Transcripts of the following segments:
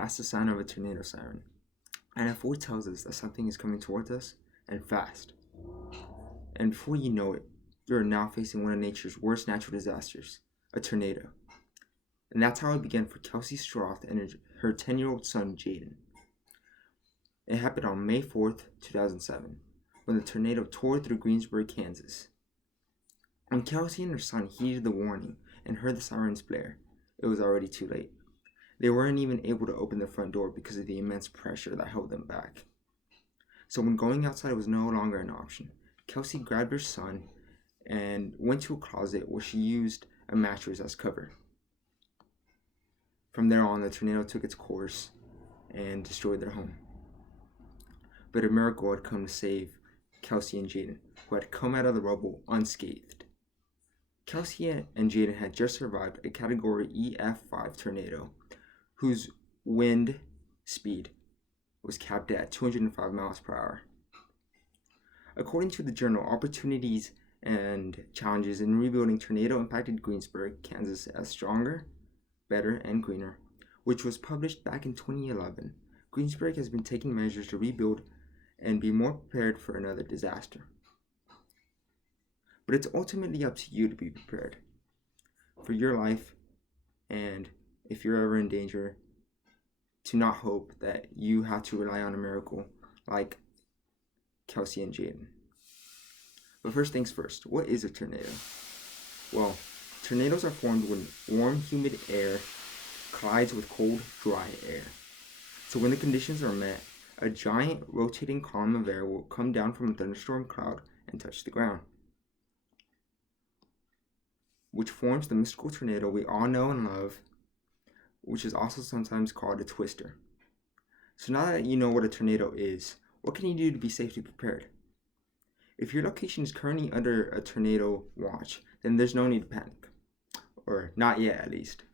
That's the sound of a tornado siren, and it foretells us that something is coming towards us and fast. And before you know it, you're now facing one of nature's worst natural disasters, a tornado. And that's how it began for Kelsey Stroth and her 10-year-old son, Jaden. It happened on May 4th, 2007, when the tornado tore through Greensburg, Kansas. When Kelsey and her son heeded the warning and heard the sirens blare, it was already too late. They weren't even able to open their front door because of the immense pressure that held them back. So when going outside was no longer an option, Kelsey grabbed her son and went to a closet where she used a mattress as cover. From there on, the tornado took its course and destroyed their home. But a miracle had come to save Kelsey and Jaden, who had come out of the rubble unscathed. Kelsey and Jaden had just survived a Category EF5 tornado, whose wind speed was capped at 205 miles per hour. According to the journal Opportunities and Challenges in Rebuilding Tornado-Impacted Greensburg, Kansas as Stronger, Better, and Greener, which was published back in 2011, Greensburg has been taking measures to rebuild and be more prepared for another disaster. But it's ultimately up to you to be prepared for your life, and if you're ever in danger, to not hope that you have to rely on a miracle like Kelsey and Jaden. But first things first, what is a tornado? Well, tornadoes are formed when warm, humid air collides with cold, dry air. So when the conditions are met, a giant rotating column of air will come down from a thunderstorm cloud and touch the ground, which forms the mystical tornado we all know and love, which is also sometimes called a twister. So now that you know what a tornado is, what can you do to be safely prepared? If your location is currently under a tornado watch, then there's no need to panic. Or not yet, at least.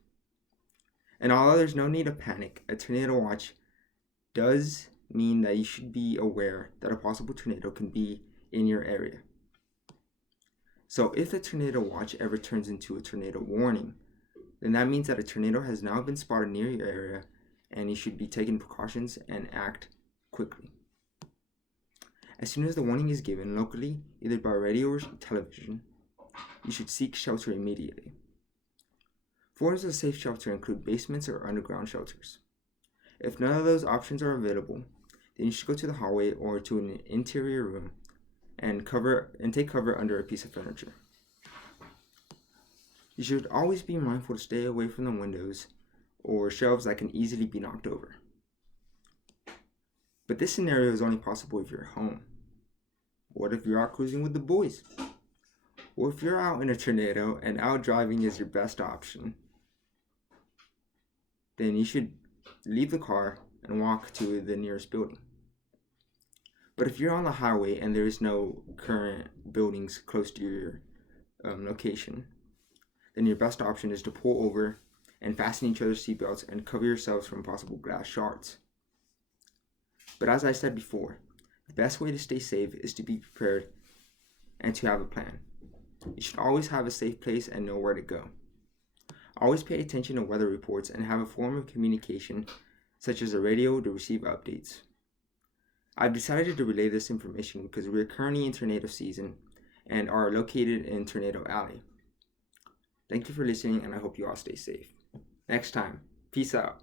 And although there's no need to panic, a tornado watch does mean that you should be aware that a possible tornado can be in your area. So if the tornado watch ever turns into a tornado warning, then that means that a tornado has now been spotted near your area and you should be taking precautions and act quickly. As soon as the warning is given locally, either by radio or television, you should seek shelter immediately. Forms of safe shelter include basements or underground shelters. If none of those options are available, then you should go to the hallway or to an interior room and take cover under a piece of furniture. You should always be mindful to stay away from the windows or shelves that can easily be knocked over. But this scenario is only possible if you're home. What if you're out cruising with the boys? Or if you're out in a tornado and out driving is your best option, then you should leave the car and walk to the nearest building. But if you're on the highway and there is no current buildings close to your location, then your best option is to pull over and fasten each other's seatbelts and cover yourselves from possible glass shards. But as I said before, the best way to stay safe is to be prepared and to have a plan. You should always have a safe place and know where to go. Always pay attention to weather reports and have a form of communication, such as a radio, to receive updates. I've decided to relay this information because we are currently in tornado season and are located in Tornado Alley. Thank you for listening, and I hope you all stay safe. Next time, peace out.